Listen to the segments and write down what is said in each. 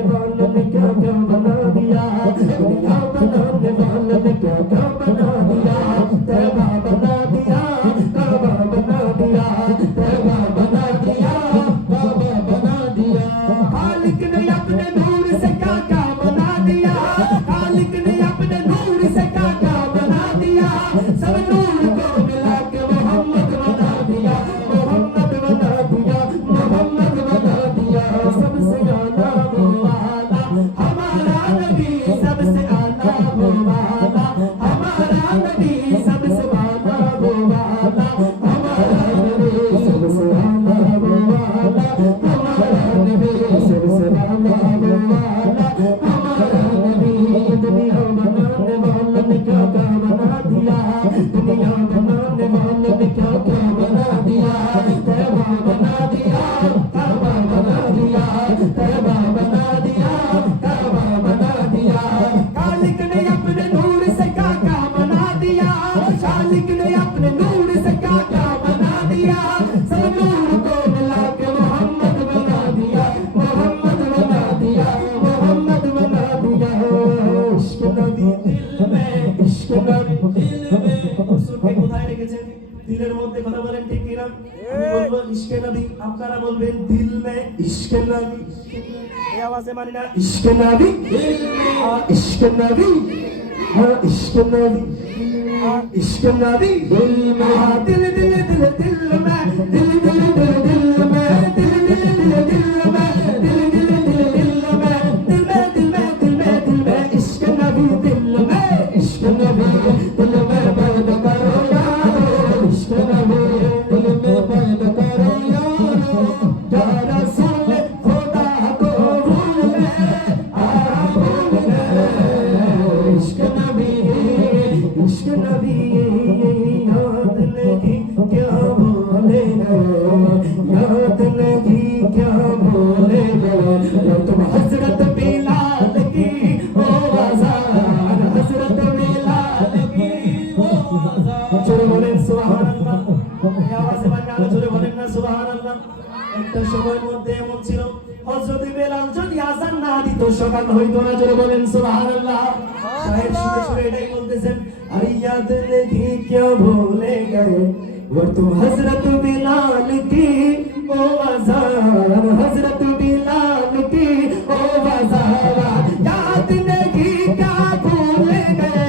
बनाने वाले ने क्या क्या बना दिया, दुनिया बनाने वाले ने क्या क्या बना दिया, तैबा बना दिया, काबा बना दिया, तैबा बना दिया, काबा बना दिया। खालिक ने अपने नूर से क्या क्या बना दिया, खालिक ने अपने नूर से क्या क्या बना दिया, सब नूर को मिला के मोहम्मद बना दिया, मोहम्मद बना दिया, मोहम्मद बना दिया। सबसे आला वो वाला हमारा नबी, सबसे आला वो वाला हमारा नबी, सबसे आला वो वाला हमारा नबी, सबसे आला वो वाला हमारा नबी, सबसे आला वो वाला हमारा नबी। दुनिया बनाने वाले ने क्या क्या बना दिया, दुनिया बनाने वाले ने क्या क्या बना दिया, तैबा बना दिया, काबा बना दिया, तैबा बना दिया, काबा बना दिया। खालिक ने अपने नूर से क्या क्या बना दिया, खालिक ने अपने नूर से क्या क्या बना दिया, सब नूर को मिला के मोहम्मद बना दिया, मोहम्मद बना दिया, मोहम्मद बना दिया। इश्क नबी दिल में, इश्क नबी दिल में। সুরকে কোথায় রেখেছেন? দিলের মধ্যে। কথা বলেন ঠিক কিনা? আমি বলবো ইশকে নবী, আপনারা বলবেন দিল মে। ইশকে নবী এই আওয়াজে মানি না। ইশকে নবী দিল মে, ইশকে নবী, হ্যাঁ ইশকে নবী, ইশকে নবী দিল মে, দিল দিল দিল দিল মে, দিল দিল দিল দিল মে, দিল দিল দিল দিল মে, দিল দিল দিল দিল মে, দিল মে দিল মে দিল মে দিল মে, ইশকে নবী দিল মে, ইশকে নবী দিল মে पैदा करो यारो, इश्क नबी दिल में पैदा करो यारो, या रसूल खुदा को भूल गए, भूल गए। इश्क नबी याद नहीं क्या भूले गए, याद नहीं क्या भूले गए। तुम हजरत बिलाल की ओ आज़ान, हजरत बिलाल की জোরে বলেন সুবহানাল্লাহ। এই আওয়াজে মানে আরো জোরে বলেন না সুবহানাল্লাহ। একটা সময়ের মধ্যে এমন ছিল হযরত বেলাল যদি আযান না দিত সকাল হইতো না। জোরে বলেন সুবহানাল্লাহ। শায়ের সুরে সুরে এটাই বলতেছেন, আরে याद नहीं क्या भूले गए वो तुम हजरत बिलाल की ओ अज़ान, हजरत बिलाल की ओ अज़ान, याद नहीं क्या भूले गए,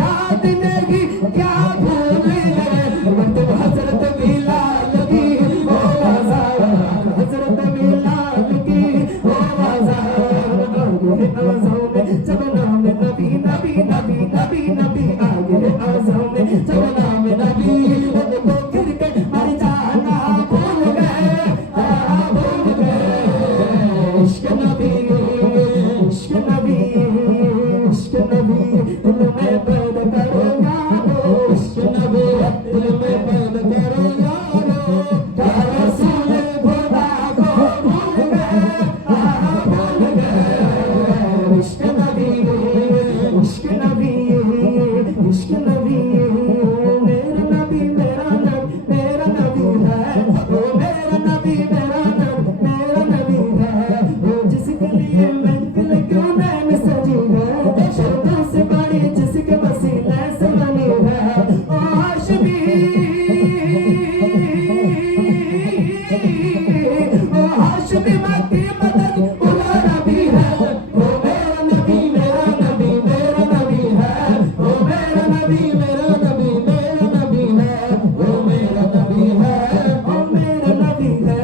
याद नहीं क्या भूले गए वो तुम हजरत बिलाल की ओ अज़ान, हजरत बिलाल की ओ अज़ान। आगे आज़ान में जब नाम नबी नबी नबी नबी नबी, आगे आज़ान में जब नाम नबी, उनको गिर के मर जाना भूल गए, भूल गए। इश्क नबी, इश्क नबी, इश्क नबी दिल में पैदा करो यारो, इश्क नबी दिल में पैदा करो यारो, या रसूल खुदा को भूल गए, भूल गए। इश्क नबी, इश्क नबी, इश्क नबी। मेरा नबी मेरा नबी मेरा नबी है, ओ मेरा नबी मेरा नबी मेरा नबी है, ओ जिसके लिए महफिल क्यों नैन सजी है, शर्तों से बड़ी जिसके वसीले से बनी है, ओ हाशमी, ओ हाशमी मक्की मदद उला नबी है, ओ मेरा नबी मेरा नबी मेरा नबी है, ओ मेरा नबी मेरा नबी मेरा नबी है, ओ मेरा नबी है, ओ मेरा नबी है,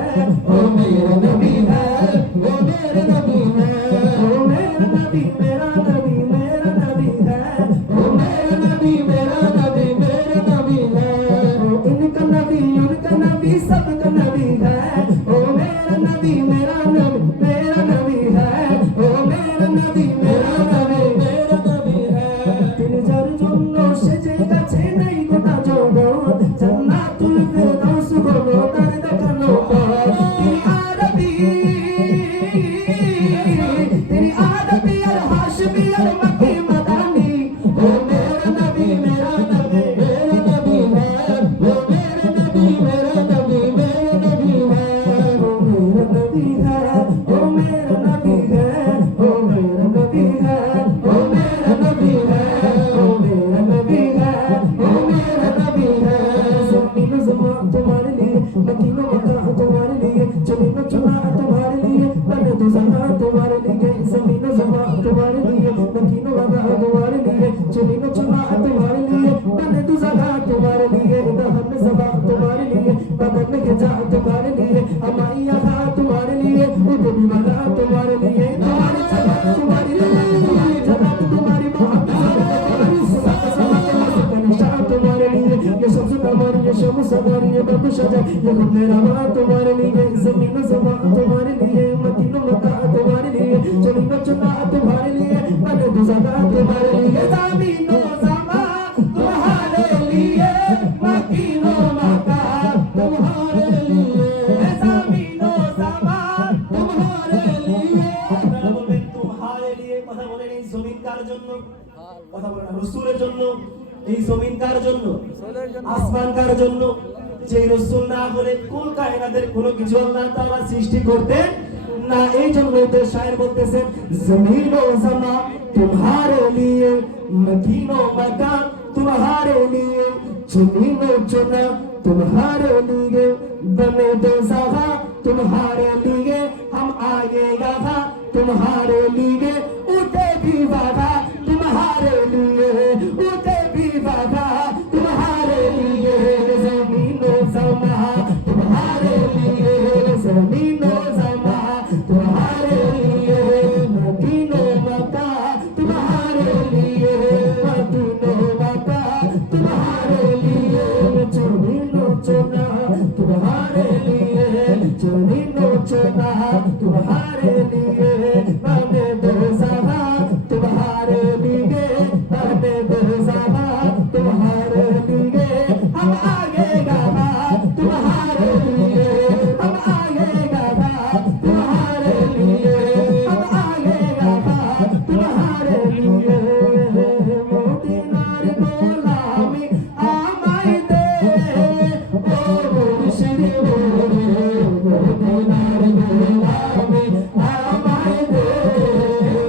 ओ मेरा नबी है, ओ मेरा नबी है, ओ मेरा नबी मेरा नबी मेरा नबी है, ओ मेरा नबी मेरा नबी मेरा नबी है, ओ इनका नबी उनका नबी सबका नबी है, ओ मेरा नबी मेरा नबी मेरा नबी है, ओ मेरा नबी मेरा नबी मेरा नबी है। তিনি যার জন্য সেজে গেছে নাই গোটা জগৎ, জান্নাতুল ফেরদাউস হলো তার দেখানো পথ। তিনি আরবি, তিনি আরবি আর হাশমি আর মক্কি মাদানি, ও মেরা নবী মেরা নবী মেরা নবী है, ओ मेरा नबी मेरा नबी मेरा नबी है, ओ मेरा नबी है, ओ मेरा नबी है। दुज़हा तुम्हारे लिए ज़मीन ज़मा तुम्हारे लिए मकीनो वादा तुम्हारे लिए चुनीनो चुना तुम्हारे लिए बने दुज़हा तुम्हारे लिए दहन ज़बा तुम्हारे लिए बदन के जा तुम्हारे लिए अमाइया खा तुम्हारे लिए उदनी वाला तुम्हारे लिए तुम्हारी जगह तुम्हारी जगह तुम्हारी तुम्हारे लिए ये सब तुम्हारी ये शब सवारी ये बब शजा ये मेरा माँ तुम्हारे लिए ज़मीन ज़मा तुम्हारे लिए मकीनो मका तुम्हारे लिए चुनीनो चुना तुम्हारे लिए बने दुज़हा तुम्हारे लिए ज़मीनो ज़मा तुम्हारे लिए मकीनो मका तुम्हारे लिए ज़मीनो ज़मा तुम्हारे लिए আপনারা বলবেন তোমারে लिए কথা বলেন এই জমিন কার জন্য কথা বলেন রাসূলের জন্য এই জমিন কার জন্য আসমান কার জন্য যে রাসূল না বলে কোন কায়নাতের কোনো কিছু আল্লাহ তাআলা সৃষ্টি করতেন না এই জন্যই তো শায়ের বলতেছেন জমিন ও জামা तुम्हारे लिए मकीनो मकान तुम्हारे लिए चुनीनो चुना तुम्हारे लिए बने दो ज़हा तुम्हारे लिए हम आगे यहाँ तुम्हारे लिए उठे भी वादा तुम्हारे लिए उठे भी वादा तुम्हारे लिए ज़मीनो ज़मा तुम्हारे लिए ज़मीनो ज़मा तुम्हारे लिए मकीनो मका तुम्हारे लिए मकीनो मका तुम्हारे लिए चुनीनो चुना तुम्हारे लिए चुनीनो चुना तुम्हारे लिए बने दो ज़हा तुम्हारे लिए बने दो ज़हा तुम्हारे लिए हम आगे गाना तुम्हारे लिए हम आगे गाना तुम्हारे लिए हम आगे गाना तुम्हारे लिए मोदीनार गोलामी आमाई दे ओ मुर्शिद मोदीनार गोलामी आमाई दे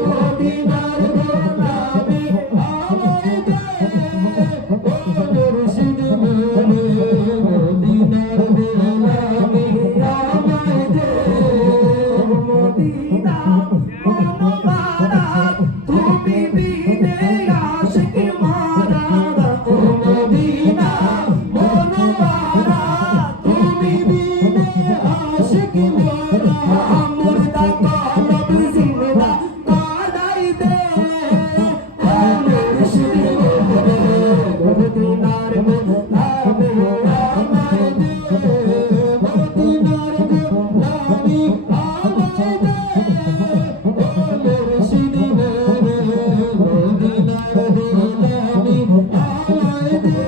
मोदीनार गोलामी आमाई दे ओ मुर्शिद मोदीनार गोलामी आमाई दे मोदीना मनोमारा তুমি বিনে আশিক মারা ও মদিনা মনোমারা তুমি বিনে আশিক মারা মুর্দা কলব জিন্দা কাদাই দে ও মুর্শিদ মদিনার গোলামি আমায় দে মদিনার গোলামি আমায় দে ও মুর্শিদ মদিনার গোলামি আমায় দে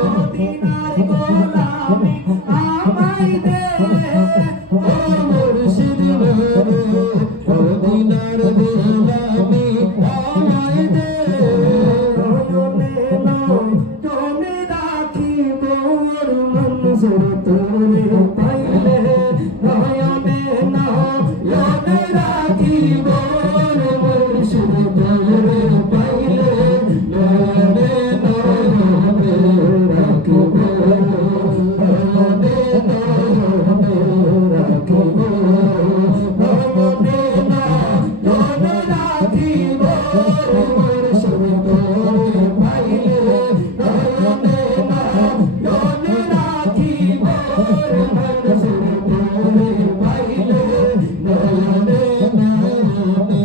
মদিনার গোলামি আমায় দে ও মুর্শিদ মদিনার গোলামি আমায় দে তুমি রাখিব মনজুর তোরে পাইলে নয়নে নয়নে রাখিব মুর্শিদ তোরে পাইলে নয়নে নয়নে রাখিব নয়নে নয়নে রাখিব নয়নে নয়নে রাখিব মুর্শিদ তোরে পাইলে নয়নে নয়নে রাখিব মুর্শিদ তোরে পাইলে নয়নে নয়নে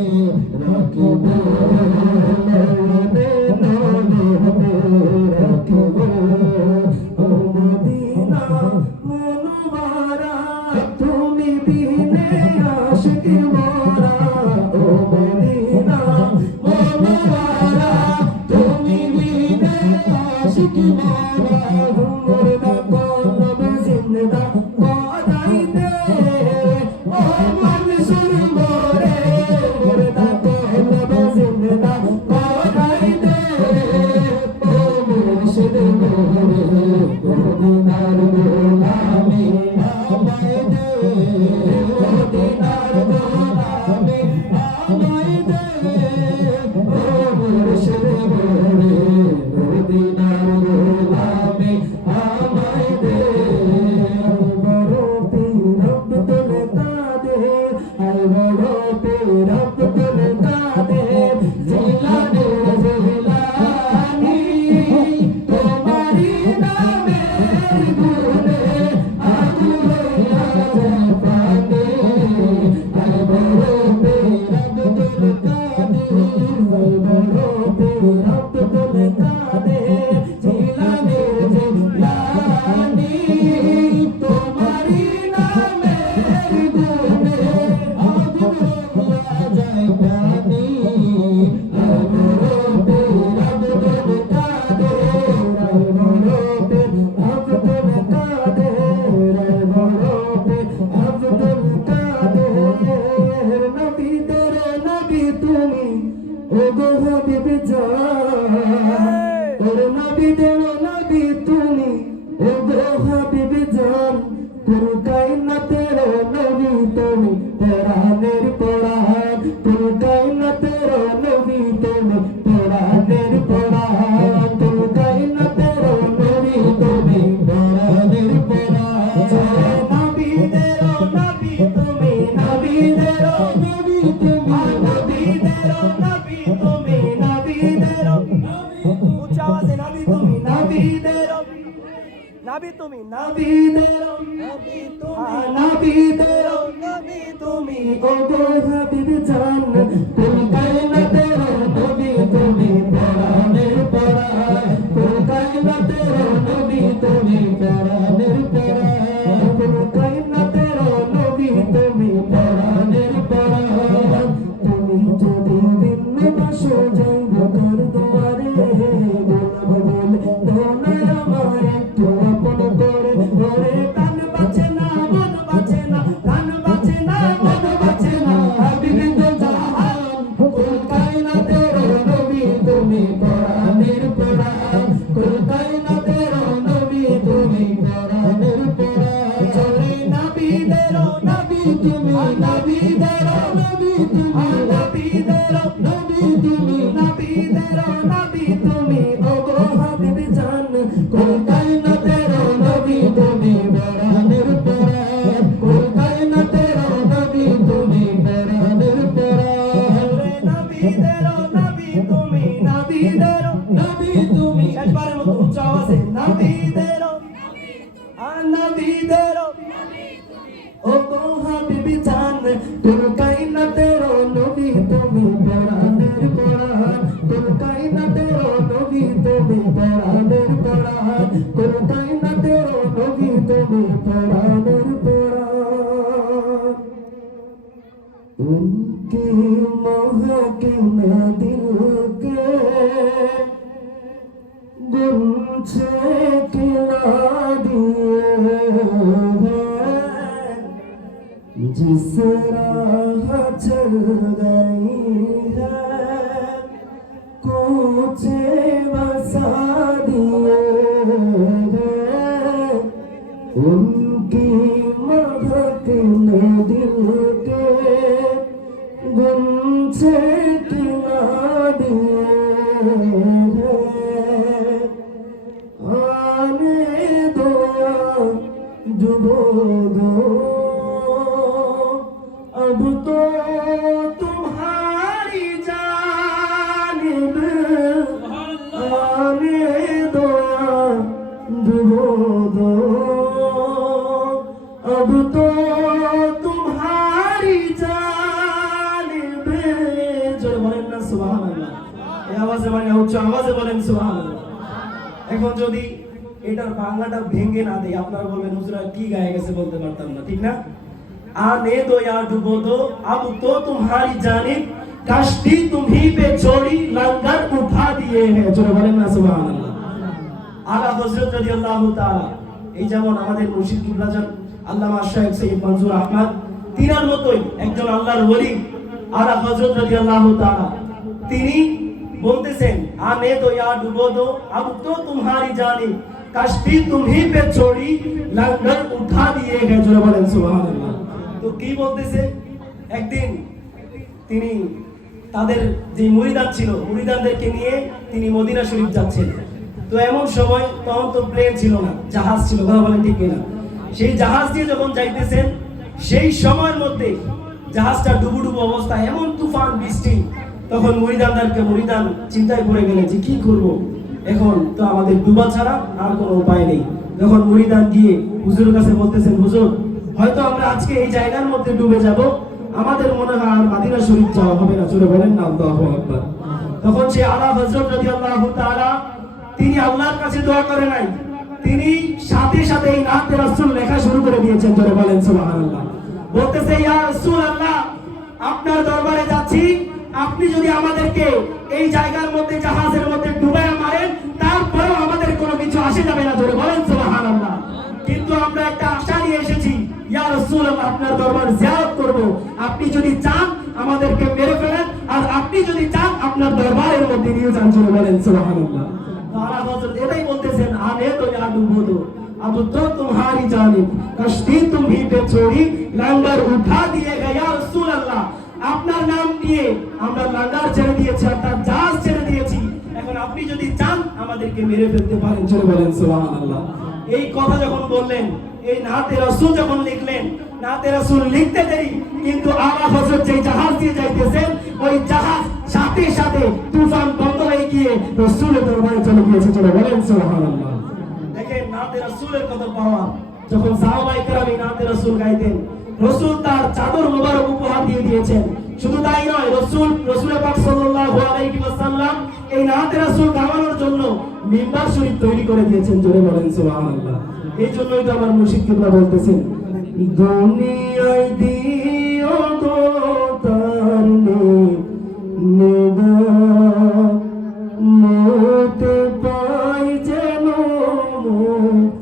বড়তে আব্দুল কাদের জিলানী জিলানী তোমারি নামের গুণে আগুন হইয়া যায় পানি বড়তে আব্দুল কাদের বড়তে আব্দুল কাদের জিলানী জিলানী তোমারি নামের গুণে আগুন হইয়া যায় পানি বড়তে আব্দুল কাদের বড়তে আব্দুল কাদের বড়তে আব্দুল কাদের নবী তেরে নবী তুমি ও গো হাবিব জান ওরে নবী তেরে নবী তুমি ও গো হাবিব জান পুরো কায়নাতের নবী তুমি কোরআনের কোরআন পুরো কায়নাতের নবী তুমি কোরআনের কোরআন পুরো কায়নাতের নবী তুমি কোরআনের কোরআন নবীদের নবী তুমি নবীদের নবী তুমি নবীদের নবী তুমি নবীদের উচ্চ আওয়াজে নবী তুমি নবীদের নবী তুমি নবীদের নবী তুমি নবীদের নবী তুমি ও গো হাবিব জান তুমি কায়নাতের নবী তুমি কোরআনের কোরআন তুমি কায়নাতের নবী তুমি কোরআনের কোরআন তুমি কায়নাতের নবী তুমি কোরআনের কোরআন তুমি যদি দিন বসো যাইব কার দুয়ারে বলবো বলে দোনা আমার একটু আপন করে ওরে কান বাঁচে না মন বাঁচে না কান বাঁচে না মন বাঁচে না হাবিব তো জাহান কুল কায়নাতের নবী তুমি কোরআনের কোরআন কুল কায়নাতের নবী তুমি কোরআনের কোরআন চলে নবীদের নবী তুমি নবীদের নবী তুমি নবীদের নবী তুমি নবীদের নবী তুমি ও গো হাবিব জান কুল কায়নাতের নবী তুমি কোরআনের কোরআন কুল কায়নাতের নবী তুমি কোরআনের কোরআন নবীদের নবী তুমি নবীদের নবী তুমি একবারের মতো উচ্চ আওয়াজে নবীদের নবীদের ও গো হাবিব জান কুল কায়নাতের নবী তুমি কোরআনের কোরআন কুল কায়নাতের নবী তুমি কোরআনের কোরআন কুল কায়নাতের নবী তুমি কোরআনের কোরআন उनकी महकिन दिल के गुलछे खिला दिए हैं जिस राह चल गई है कोचे बसा दिए हैं उनकी महकिन दिल के गुलछे खिला दिए हैं आने दो जुबो दो अब तो तुम्हारी जानिब आने दो जुबो दो अब तो तुम्हारी जानिब जोरे बोलें ना सुबहानाल्लाह এই আওয়াজে মানে উচ্চ আওয়াজে বলেন সুবহানাল্লাহ এখন যদি এটার বাংলাটা ভেঙে না দেই আপনারা বলবেন হুজুরা কি গায়ে গেছে বলতে পারতাম না ঠিক না आने दो या डुबो दो अब तो तुम्हारी जानिब कश्ती तुम्ही पे छोड़ी लंगर उठा दिए हैं जोरे बोलें ना सुबहानाल्लाह आला हजरत রাদিয়াল্লাহু তাআলা এই যেমন আমাদের মুর্শিদ কিবলা জান আল্লামা শাইখ সৈয়দ মনজুর আহমদ তিনার মতোই একজন আল্লাহর ওলি আলা হযরত রাদিয়াল্লাহু তাআলা তিনি বলতেছেন আনে তো ইয়া ডুবো দো अब तो तुम्हारी जानिब कश्ती तुम्ही पे छोड़ी लंगर उठा दिए हैं जोरे बोलेন সুবহানাল্লাহ তো কি বলতেছে একদিন তিনি তাদের যে মুরিদান ছিল মুরিদানদেরকে নিয়ে তিনি মদিনা শরীফ যাচ্ছেন তো এমন সময় তখন তো প্লেন ছিল না জাহাজ ছিল কথা বলেন ঠিক কিনা সেই জাহাজ দিয়ে যখন যাইতেছেন সেই সময়ের মধ্যে জাহাজটা ডুবু ডুবু অবস্থা, এমন তুফান বৃষ্টি। তখন মুরিদান চিন্তায় পড়ে গেলেন যে কি করব, এখন তো আমাদের ডুবা ছাড়া আর কোনো উপায় নেই। যখন মুরিদান গিয়ে হুজুরের কাছে বলতেছেন, হুজুর হয়তো আমরা আজকে এই জায়গার মধ্যে ডুবে যাব, আমাদের মনে হয় আর মদিনা শরীফ যাওয়া হবে না। জোরে বলেন না আল্লাহু আকবার। তখন সে আলা হযরত রাদিয়াল্লাহু তাআলা তিনি আল্লাহর কাছে দোয়া করে নাই, তিনি সাথে সাথে এই নাতে রাসূল লেখা শুরু করে দিয়েছেন। জোরে বলেন সুবহানাল্লাহ। বলতেছে, ইয়া রাসূলুল্লাহ, আপনার দরবারে যাচ্ছি, আপনি যদি আমাদেরকে এই জায়গার মধ্যে জাহাজের মধ্যে ডুবাইয়া মারেন, তারপরেও আমাদের কোনো কিছু আসে যাবে না। জোরে বলেন সুবহানাল্লাহ। কিন্তু আমরা একটা আশা নিয়ে এসেছি, ইয়া রাসূলুল্লাহ, আপনার দরবার জিয়ারত করব। আপনি যদি চান আমাদেরকে মেরে ফেলেন, আর আপনি যদি চান আপনার দরবারের মধ্যে নিয়ে যান। জোরে বলেন সুবহানাল্লাহ। তারা হযরত এটাই বলতেছেন, আনে তো ইয়া ডুবো দো, अब तो तुम्हारी जानिब कश्ती तुम्ही पे छोड़ी, लंगर उठा दिएगा या रसूल अल्लाह। আপনার নাম নিয়ে আমরা লাঙ্গার ছেড়ে দিয়েছি, অর্থাৎ জাহাজ ছেড়ে দিয়েছি, এখন আপনি যদি চান আমাদেরকে মেরে ফেলতে পারেন। জোরে বলেন সুবহানাল্লাহ। এই কথা যখন বললেন, এই নাতে রাসূল যখন লিখলেন, নাতে রাসূল লিখতে দেরি, কিন্তু আলা হযরত যে জাহাজ দিয়ে যাইতেছেন, ওই জাহাজ সাথে সাথে তুফান বন্ধ হয়ে গিয়ে রাসূলের দরবারে চলে গিয়েছে। জোরে বলেন সুবহানাল্লাহ। দেখেন নাতে রাসূলের কত পাওয়ার। যখন সাহাবায়ে কেরাম নাতে রাসূল গাইতেন, রাসূল তার চাদর মোবারক উপহার দিয়ে দিয়েছেন। শুধু তাই নয়, রাসূল পাক সাল্লাল্লাহু আলাইহি ওয়াসাল্লাম এই নাতে রাসূল গাওয়ানোর জন্য মিম্বার শরীফ তৈরি করে দিয়েছেন। জোরে বলেন সুবহানাল্লাহ। এই জন্যই তো আমার মুর্শিদ কিবলা বলতেছেন, দুনিয়ায় দিও গো তার নিগাহ, মতে পাই যেন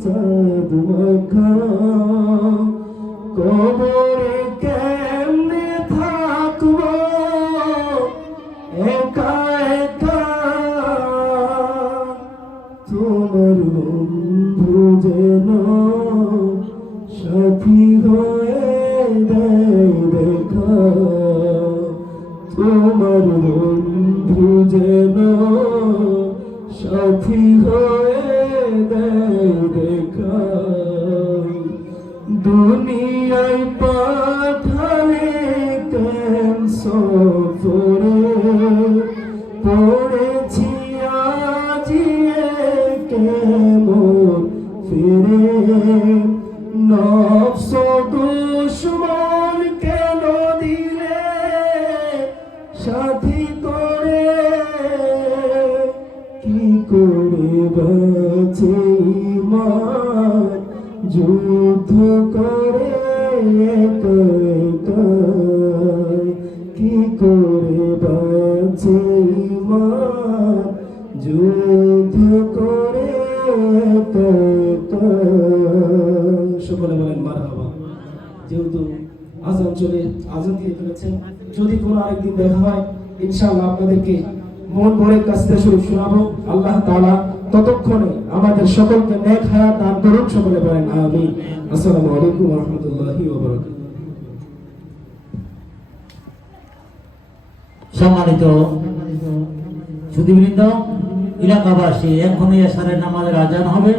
চাঁদ মাখা, কবরে কেমনে থাকবো একা একা, তোমার বন্ধু যেন সাথী হয়ে দেয় দেখা, তোমার বন্ধু যেন সাথী হয়ে দেয় দেখা, দুনিয়ায় পাঠালে কেন সফরে, পড়েছি আজিয়ে কেমন ফিরে, নফস দুশমন কেন দিলে সাথী করে, কি করে বাঁচে ঈমান যুদ্ধ করে একা একা, কি করে বাঁচে ঈমান যুদ্ধ করে একা একা। সকলে বলেন মারহাবা। যেহেতু আজান দিয়ে ফেলেছেন, যদি কোনো আরেকদিন দেখা হয় ইনশাআল্লাহ আপনাদেরকে মন ভরে কাসিদা শরীফ শোনাবো। আল্লাহ তাআলা ততক্ষণে আমাদের সকলকে নেক হায়াত দান করুন। সকলে বলেন আমিন। আসসালামু আলাইকুম ওয়া রাহমাতুল্লাহি ওয়া বারাকাতুহু। সম্মানিত সুধীবৃন্দ, এলাকাবাসী, এখনই এশারের নামাজের আজান হবে।